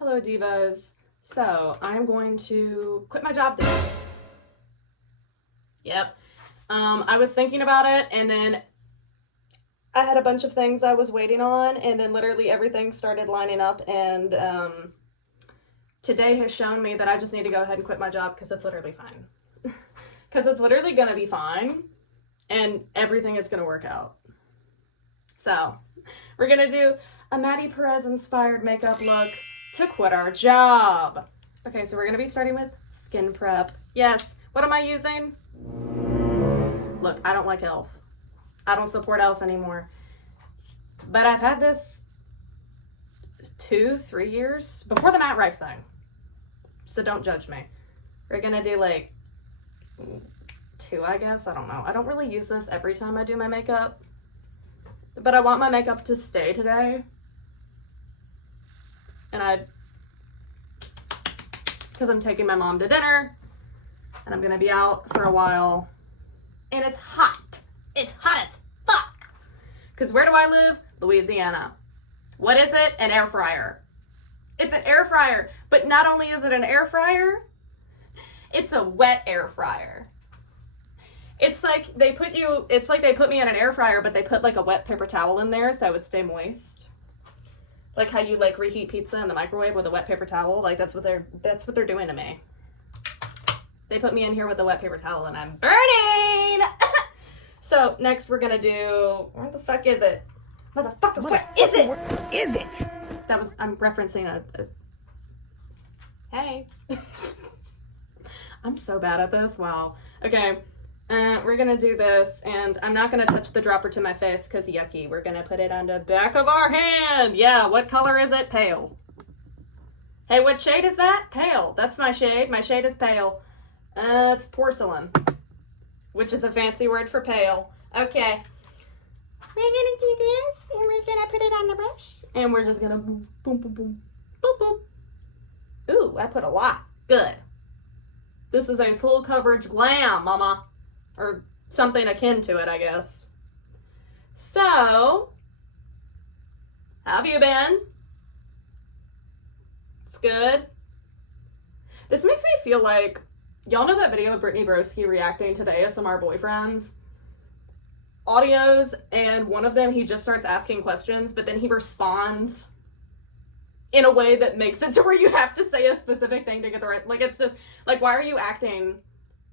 Hello, divas. So, I'm going to quit my job today. Yep. I was thinking about it, and then I had a bunch of things I was waiting on, and then literally everything started lining up, and today has shown me that I just need to go ahead and quit my job because it's literally fine. Because it's literally going to be fine, and everything is going to work out. So, we're going to do a Maddy Perez inspired makeup look to quit our job. Okay, so we're going to be starting with skin prep. Yes, what am I using? Look, I don't like e.l.f. I don't support e.l.f. anymore. But I've had this 2-3 years before the Matte Rife thing. So don't judge me. We're going to do like 2, I guess. I don't know. I don't really use this every time I do my makeup. But I want my makeup to stay today. And because I'm taking my mom to dinner. And I'm going to be out for a while. And it's hot. It's hot as fuck. Because where do I live? Louisiana. What is it? An air fryer. It's an air fryer. But not only is it an air fryer, it's a wet air fryer. It's like they put me in an air fryer, but they put like a wet paper towel in there so it would stay moist. Like how you like reheat pizza in the microwave with a wet paper towel. Like that's what they're doing to me. They put me in here with a wet paper towel and I'm burning! So next we're gonna do, where the fuck is it? Motherfucker, where is it? Where is it? I'm referencing a hey. I'm so bad at this, wow. Okay, we're gonna do this, and I'm not gonna touch the dropper to my face because yucky. We're gonna put it on the back of our hand. Yeah, what color is it? Pale. Hey, what shade is that? Pale. That's my shade. My shade is pale. It's porcelain, which is a fancy word for pale. Okay. We're gonna do this, and we're gonna put it on the brush, and we're just gonna boom, boom, boom, boom, boom, boom. Ooh, I put a lot. Good. This is a full coverage glam, mama. Or something akin to it, I guess. So, how have you been? It's good. This makes me feel like, y'all know that video of Brittany Broski reacting to the ASMR boyfriends? Audios, and one of them, he just starts asking questions, but then he responds in a way that makes it to where you have to say a specific thing to get the right, like it's just, like why are you acting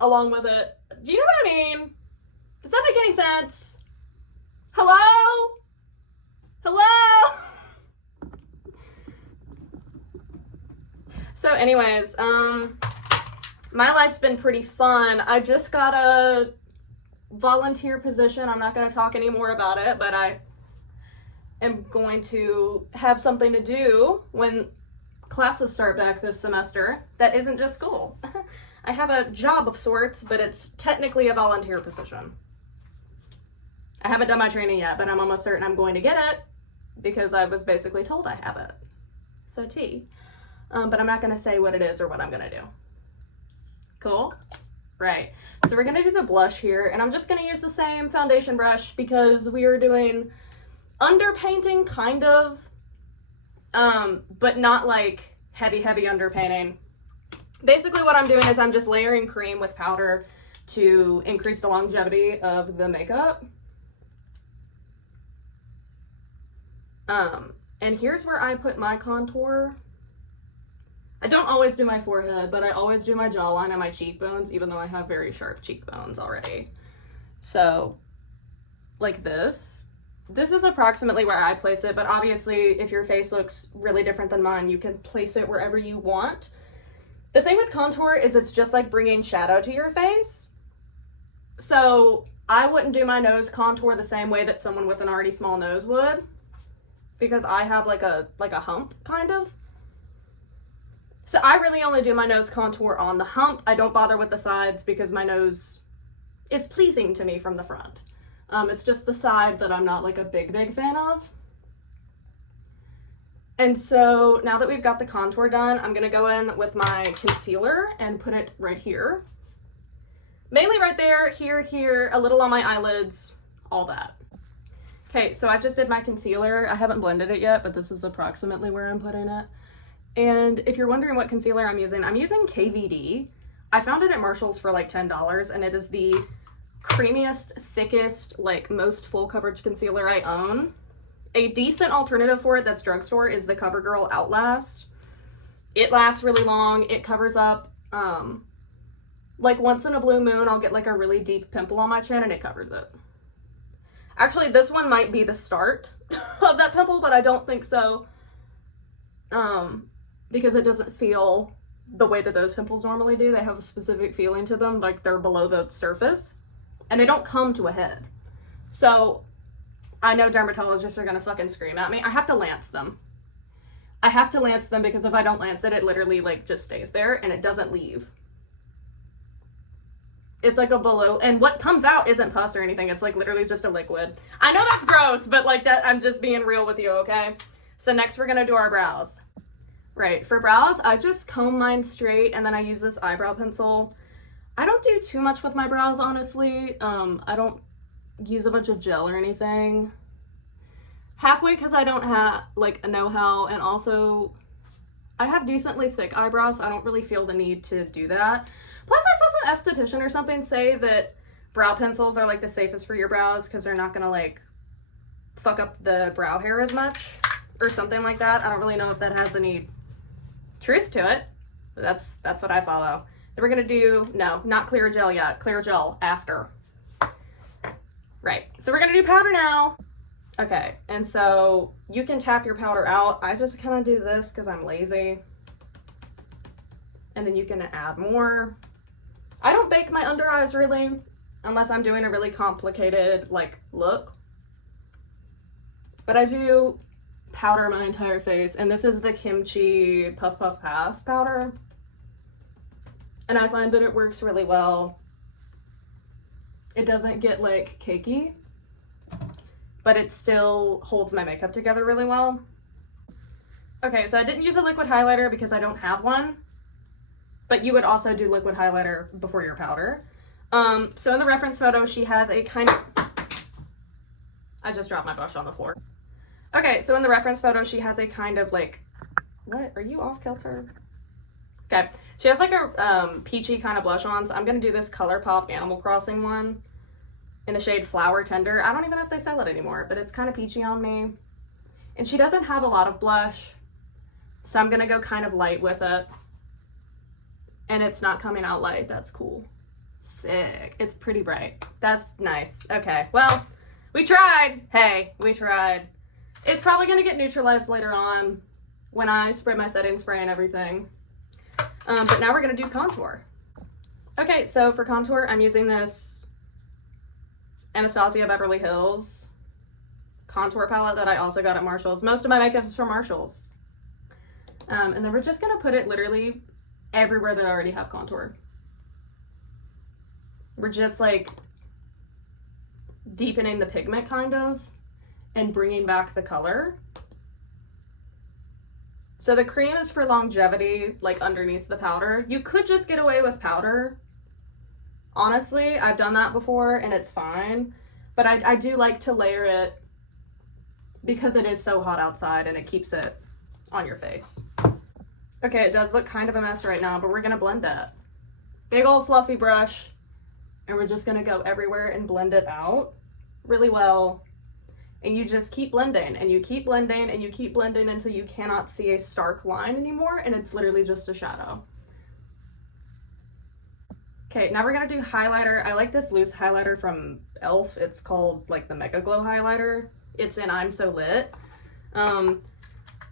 along with it? Do you know what I mean? Does that make any sense? Hello? Hello? So anyways, my life's been pretty fun. I just got a volunteer position. I'm not going to talk anymore about it, but I am going to have something to do when classes start back this semester that isn't just school. I have a job of sorts, but it's technically a volunteer position. I haven't done my training yet, but I'm almost certain I'm going to get it because I was basically told I have it. So tea. But I'm not going to say what it is or what I'm going to do. Cool? Right. So we're going to do the blush here, and I'm just going to use the same foundation brush because we are doing underpainting, kind of, but not like heavy underpainting. Basically what I'm doing is I'm just layering cream with powder to increase the longevity of the makeup. And here's where I put my contour. I don't always do my forehead, but I always do my jawline and my cheekbones, even though I have very sharp cheekbones already. So, like this. This is approximately where I place it, but obviously if your face looks really different than mine, you can place it wherever you want. The thing with contour is it's just like bringing shadow to your face. So I wouldn't do my nose contour the same way that someone with an already small nose would, because I have like a hump, kind of. So I really only do my nose contour on the hump. I don't bother with the sides because my nose is pleasing to me from the front. It's just the side that I'm not like a big fan of. And so now that we've got the contour done, I'm gonna go in with my concealer and put it right here. Mainly right there, here, a little on my eyelids, all that. Okay, so I just did my concealer. I haven't blended it yet, but this is approximately where I'm putting it. And if you're wondering what concealer I'm using KVD. I found it at Marshall's for like $10, and it is the creamiest, thickest, like most full coverage concealer I own. A decent alternative for it that's drugstore is the CoverGirl Outlast. It lasts really long. It covers up, like once in a blue moon, I'll get like a really deep pimple on my chin and it covers it. Actually, this one might be the start of that pimple, but I don't think so. Because it doesn't feel the way that those pimples normally do. They have a specific feeling to them, like they're below the surface, and they don't come to a head. So I know dermatologists are gonna fucking scream at me. I have to lance them. I have to lance them because if I don't lance it, it literally like just stays there and it doesn't leave. It's like a below, and what comes out isn't pus or anything. It's like literally just a liquid. I know that's gross, but like that, I'm just being real with you, okay? So next we're gonna do our brows. Right, for brows, I just comb mine straight and then I use this eyebrow pencil. I don't do too much with my brows, honestly. I don't use a bunch of gel or anything. Halfway because I don't have like a know-how, and also I have decently thick eyebrows, so I don't really feel the need to do that. Plus I saw some esthetician or something say that brow pencils are like the safest for your brows because they're not gonna like fuck up the brow hair as much or something like that. I don't really know if that has any truth to it, but that's what I follow. Then we're gonna do, no, not clear gel yet, clear gel after. Right, so we're gonna do powder now. Okay, and so you can tap your powder out. I just kind of do this because I'm lazy. And then you can add more. I don't bake my under eyes really, unless I'm doing a really complicated like look. But I do powder my entire face, and this is the Kimchi Puff Puff Pass powder, and I find that it works really well. It doesn't get like cakey, but it still holds my makeup together really well. Okay, so I didn't use a liquid highlighter because I don't have one, but you would also do liquid highlighter before your powder. So in the reference photo, she has a kind of, I just dropped my brush on the floor. Okay, so in the reference photo, she has a kind of like, what? Are you off kilter? Okay, she has like a peachy kind of blush on, so I'm gonna do this ColourPop Animal Crossing one in the shade Flower Tender. I don't even know if they sell it anymore, but it's kind of peachy on me. And she doesn't have a lot of blush, so I'm gonna go kind of light with it. And it's not coming out light, that's cool. Sick, it's pretty bright. That's nice. Okay, well, we tried. Hey, we tried. It's probably gonna get neutralized later on when I spray my setting spray and everything. But now we're gonna do contour. Okay, so for contour, I'm using this Anastasia Beverly Hills contour palette that I also got at Marshall's. Most of my makeup is from Marshall's. And then we're just gonna put it literally everywhere that I already have contour. We're just like deepening the pigment kind of and bringing back the color. So the cream is for longevity, like underneath the powder. You could just get away with powder. Honestly, I've done that before and it's fine, but I do like to layer it because it is so hot outside and it keeps it on your face. Okay, it does look kind of a mess right now, but we're gonna blend that. Big old fluffy brush, and we're just gonna go everywhere and blend it out really well. And you just keep blending, and you keep blending, and you keep blending until you cannot see a stark line anymore, and it's literally just a shadow. Okay, now we're gonna do highlighter. I like this loose highlighter from e.l.f. It's called like the Mega Glow highlighter. It's in I'm So Lit.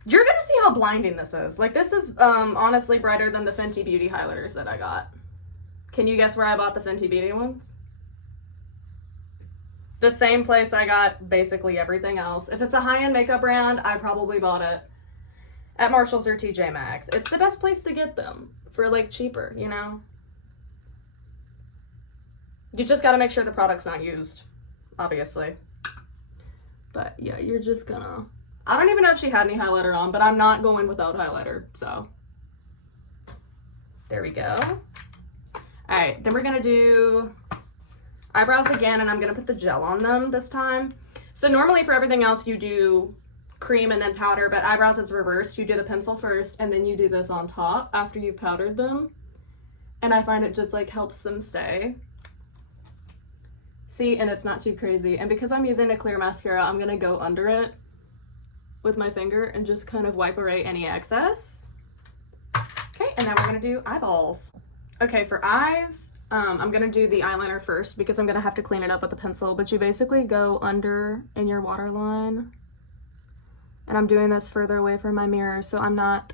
You're gonna see how blinding this is. Like, this is honestly brighter than the Fenty Beauty highlighters that I got. Can you guess where I bought the Fenty Beauty ones? The same place I got basically everything else. If it's a high-end makeup brand, I probably bought it at Marshall's or TJ Maxx. It's the best place to get them for like cheaper, you know? You just gotta make sure the product's not used, obviously. But yeah, you're just gonna, I don't even know if she had any highlighter on, but I'm not going without highlighter, so. There we go. All right, then we're gonna do eyebrows again, and I'm gonna put the gel on them this time. So normally for everything else you do cream and then powder, but eyebrows it's reversed. You do the pencil first and then you do this on top after you've powdered them. And I find it just like helps them stay. See, and it's not too crazy. And because I'm using a clear mascara, I'm gonna go under it with my finger and just kind of wipe away any excess. Okay, and then we're gonna do eyeballs. Okay, for eyes, I'm gonna do the eyeliner first because I'm gonna have to clean it up with the pencil, but you basically go under in your waterline. And I'm doing this further away from my mirror, so I'm not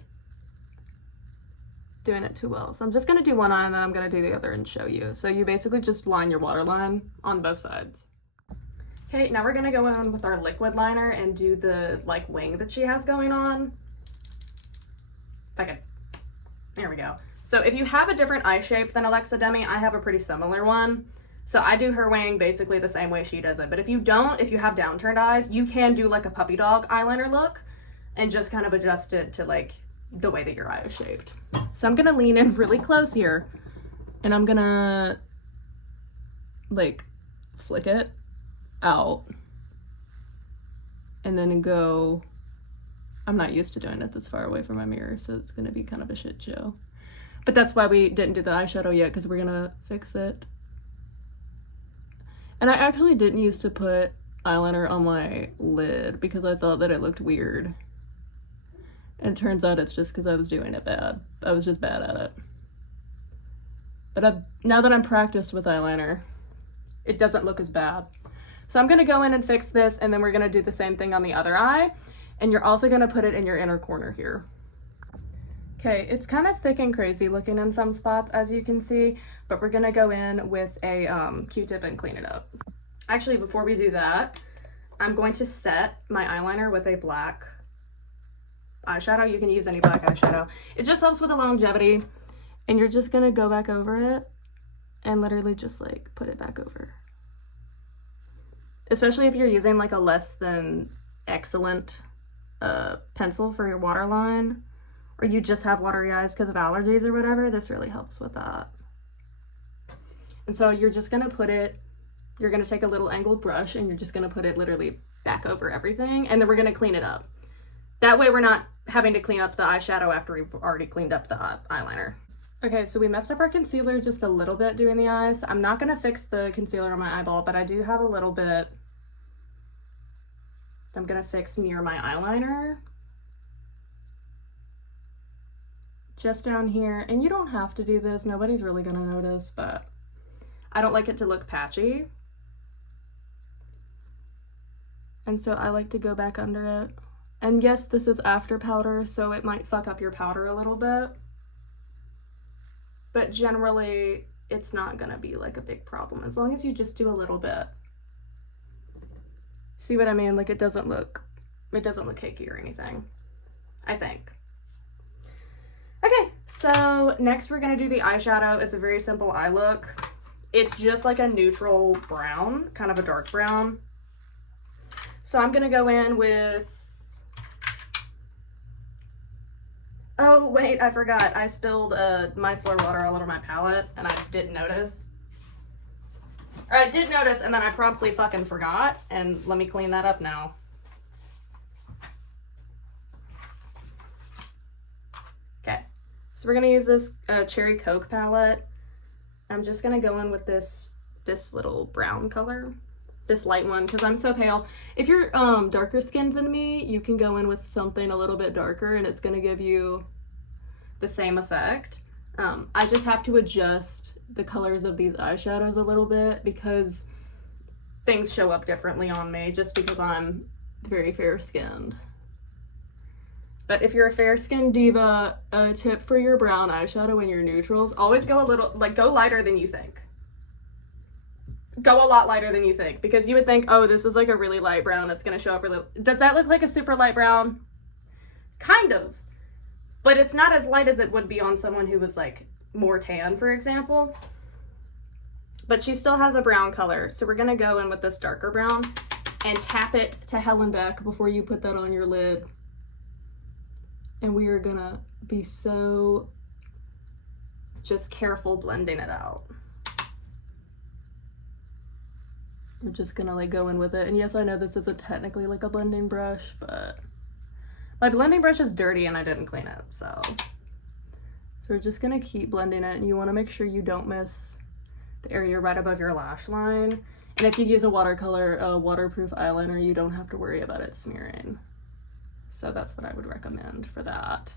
doing it too well. So I'm just gonna do one eye and then I'm gonna do the other and show you. So you basically just line your waterline on both sides. Okay, now we're gonna go in with our liquid liner and do the like wing that she has going on. If I could, there we go. So if you have a different eye shape than Alexa Demi, I have a pretty similar one. So I do her wing basically the same way she does it. But if you don't, if you have downturned eyes, you can do like a puppy dog eyeliner look and just kind of adjust it to like the way that your eye is shaped. So I'm gonna lean in really close here and I'm gonna like flick it out and then go, I'm not used to doing it this far away from my mirror, so it's gonna be kind of a shit show. But that's why we didn't do the eyeshadow yet, because we're gonna fix it. And I actually didn't used to put eyeliner on my lid because I thought that it looked weird. And it turns out it's just because I was doing it bad. I was just bad at it. But now that I'm practiced with eyeliner, it doesn't look as bad. So I'm gonna go in and fix this, and then we're gonna do the same thing on the other eye. And you're also gonna put it in your inner corner here. Okay, it's kind of thick and crazy looking in some spots, as you can see, but we're gonna go in with a Q-tip and clean it up. Actually, before we do that, I'm going to set my eyeliner with a black eyeshadow. You can use any black eyeshadow. It just helps with the longevity, and you're just gonna go back over it and literally just like put it back over. Especially if you're using like a less than excellent pencil for your waterline, or you just have watery eyes because of allergies or whatever, this really helps with that. And so you're just gonna put it, you're gonna take a little angled brush and you're just gonna put it literally back over everything, and then we're gonna clean it up. That way we're not having to clean up the eyeshadow after we've already cleaned up the eyeliner. Okay, so we messed up our concealer just a little bit doing the eyes. I'm not gonna fix the concealer on my eyeball, but I do have a little bit I'm gonna fix near my eyeliner. Just down here, and you don't have to do this, nobody's really gonna notice, but I don't like it to look patchy. And so I like to go back under it. And yes, this is after powder, so it might fuck up your powder a little bit. But generally, it's not gonna be like a big problem as long as you just do a little bit. See what I mean? Like it doesn't look cakey or anything, I think. Okay, so next we're gonna do the eyeshadow. It's a very simple eye look. It's just like a neutral brown, kind of a dark brown. So I'm gonna go in with, oh wait, I forgot. I spilled micellar water all over my palette and I didn't notice. Or I did notice and then I promptly fucking forgot, and let me clean that up now. Okay, so we're gonna use this Cherry Coke palette. I'm just gonna go in with this little brown color, this light one, because I'm so pale. If you're darker skinned than me, you can go in with something a little bit darker and it's gonna give you the same effect. I just have to adjust the colors of these eyeshadows a little bit because things show up differently on me just because I'm very fair skinned. But if you're a fair-skinned diva, a tip for your brown eyeshadow and your neutrals, always go a little, like, go lighter than you think. Go a lot lighter than you think, because you would think, oh, this is like a really light brown, it's gonna show up really, does that look like a super light brown? Kind of. But it's not as light as it would be on someone who was like more tan, for example. But she still has a brown color, so we're gonna go in with this darker brown and tap it to hell and back before you put that on your lid. And we are gonna be so just careful blending it out. We're just gonna like go in with it. And yes, I know this isn't technically like a blending brush, but My blending brush is dirty and I didn't clean it, so we're just gonna keep blending it, and you wanna make sure you don't miss the area right above your lash line. And if you use a waterproof eyeliner, you don't have to worry about it smearing. So that's what I would recommend for that.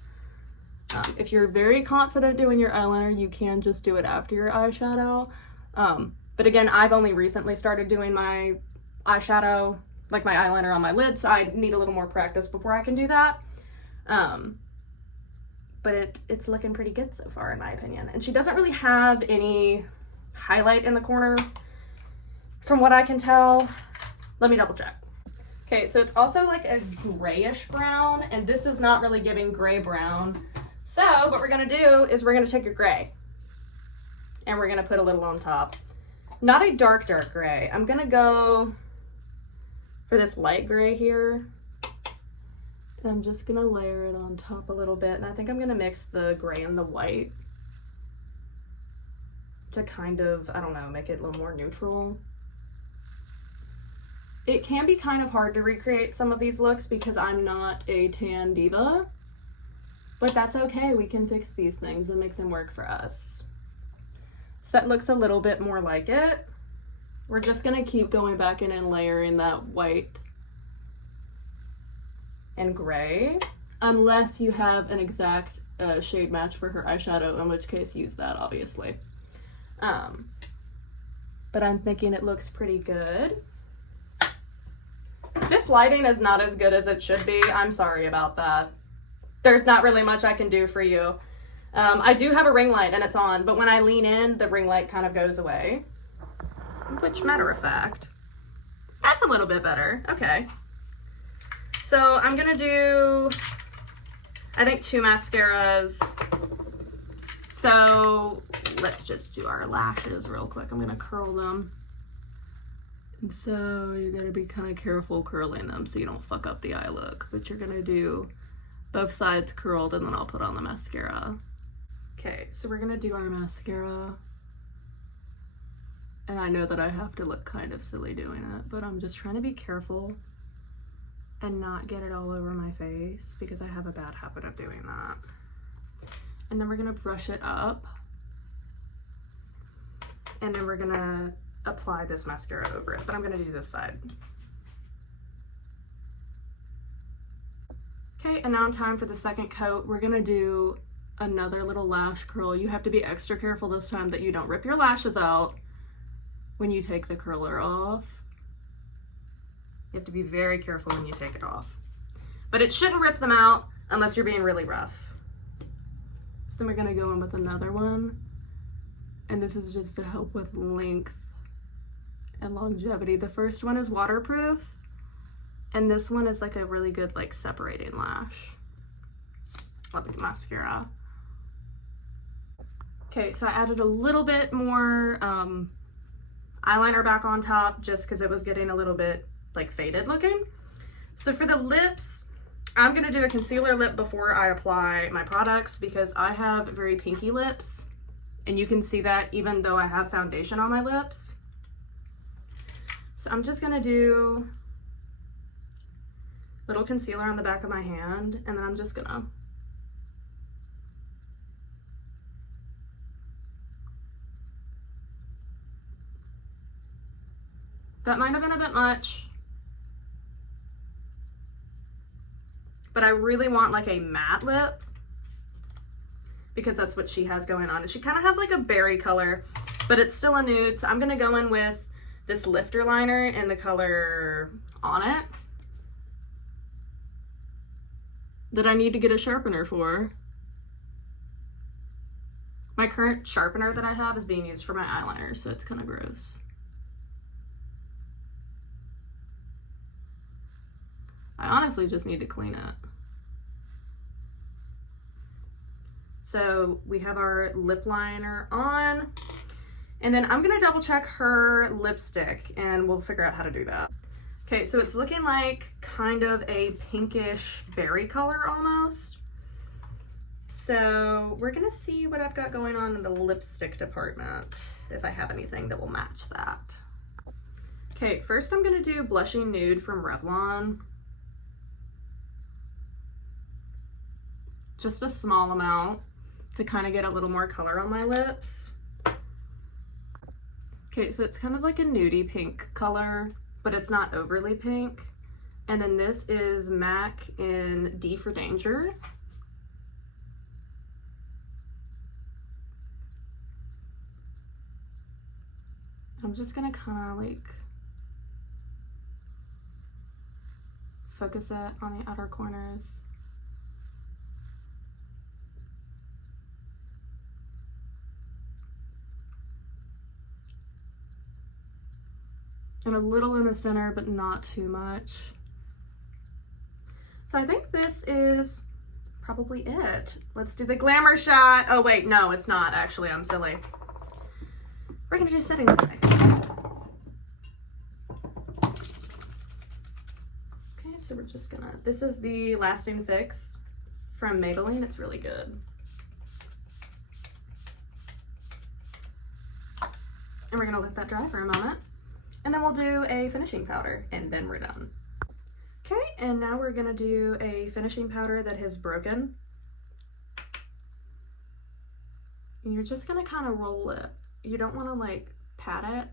If you're very confident doing your eyeliner, you can just do it after your eyeshadow. But again, I've only recently started doing my eyeshadow, like my eyeliner on my lids, so I need a little more practice before I can do that. But it's looking pretty good so far, in my opinion. And she doesn't really have any highlight in the corner, from what I can tell. Let me double check. Okay, so it's also like a grayish brown, and this is not really giving gray brown. So what we're gonna do is we're gonna take a gray, and we're gonna put a little on top. Not a dark gray. I'm gonna go for this light gray here. And I'm just gonna layer it on top a little bit, and I think I'm gonna mix the gray and the white to kind of, I don't know, make it a little more neutral. It can be kind of hard to recreate some of these looks because I'm not a tan diva, but that's okay. We can fix these things and make them work for us. So that looks a little bit more like it. We're just gonna keep going back in and layering that white and gray, unless you have an exact shade match for her eyeshadow, in which case use that, obviously. But I'm thinking it looks pretty good. This lighting is not as good as it should be. I'm sorry about that. There's not really much I can do for you. I do have a ring light and it's on, but when I lean in, the ring light kind of goes away. Which, matter of fact, that's a little bit better. Okay. So I'm gonna do, I think, 2 mascaras. So let's just do our lashes real quick. I'm gonna curl them. And so you gotta be kind of careful curling them so you don't fuck up the eye look. But you're gonna do both sides curled, and then I'll put on the mascara. Okay, so we're gonna do our mascara. And I know that I have to look kind of silly doing it, but I'm just trying to be careful and not get it all over my face because I have a bad habit of doing that. And then we're gonna brush it up. And then we're gonna apply this mascara over it, but I'm gonna do this side. Okay, and now in time for the second coat, we're gonna do another little lash curl. You have to be extra careful this time that you don't rip your lashes out when you take the curler off. You have to be very careful when you take it off. But it shouldn't rip them out unless you're being really rough. So then we're gonna go in with another one. And this is just to help with length and longevity. The first one is waterproof. And this one is like a really good like separating lash. Let me get mascara. Okay, so I added a little bit more eyeliner back on top just because it was getting a little bit like faded looking. So for the lips, I'm gonna do a concealer lip before I apply my products because I have very pinky lips, and you can see that even though I have foundation on my lips. So I'm just gonna do a little concealer on the back of my hand, and then I'm just gonna that might have been a bit much, but I really want like a matte lip because that's what she has going on. And she kind of has like a berry color, but it's still a nude. So I'm gonna go in with this lifter liner in the color On It that I need to get a sharpener for. My current sharpener that I have is being used for my eyeliner, so it's kind of gross. I honestly just need to clean it. So we have our lip liner on, and then I'm gonna double check her lipstick and we'll figure out how to do that. Okay, so it's looking like kind of a pinkish berry color almost. So we're gonna see what I've got going on in the lipstick department, if I have anything that will match that. Okay, first I'm gonna do Blushing Nude from Revlon. just a small amount to kind of get a little more color on my lips. Okay, so it's kind of like a nudie pink color, but it's not overly pink. And then this is MAC in D for Danger. I'm just gonna kind of like focus it on the outer corners. And a little in the center, but not too much. So I think this is probably it. Let's do the glamour shot. Oh wait, no, it's not actually, I'm silly. We're gonna do settings today. Okay, so we're just gonna, this is the Lasting Fix from Maybelline. It's really good. And we're gonna let that dry for a moment. And then we'll do a finishing powder and then we're done. Okay, and now we're gonna do a finishing powder that has broken. And you're just gonna kind of roll it. You don't want to like pat it.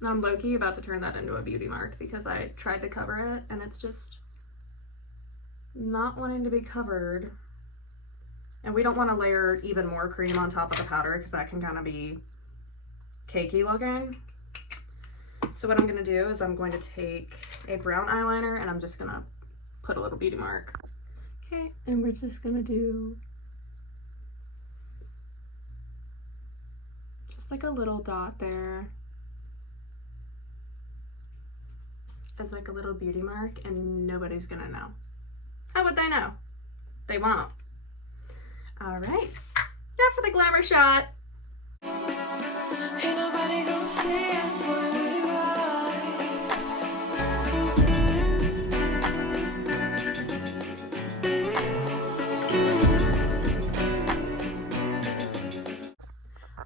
Now I'm low-key about to turn that into a beauty mark because I tried to cover it and it's just not wanting to be covered. And we don't want to layer even more cream on top of the powder because that can kind of be cakey looking. So what I'm going to do is I'm going to take a brown eyeliner and I'm just going to put a little beauty mark. Okay, and we're just gonna do just like a little dot there as like a little beauty mark, and nobody's gonna know. How would they know? They won't. All right, now for the glamour shot. Ain't nobody gonna see us when we ride.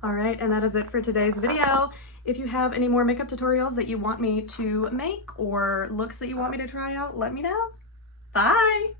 All right, and that is it for today's video. If you have any more makeup tutorials that you want me to make or looks that you want me to try out, let me know. Bye!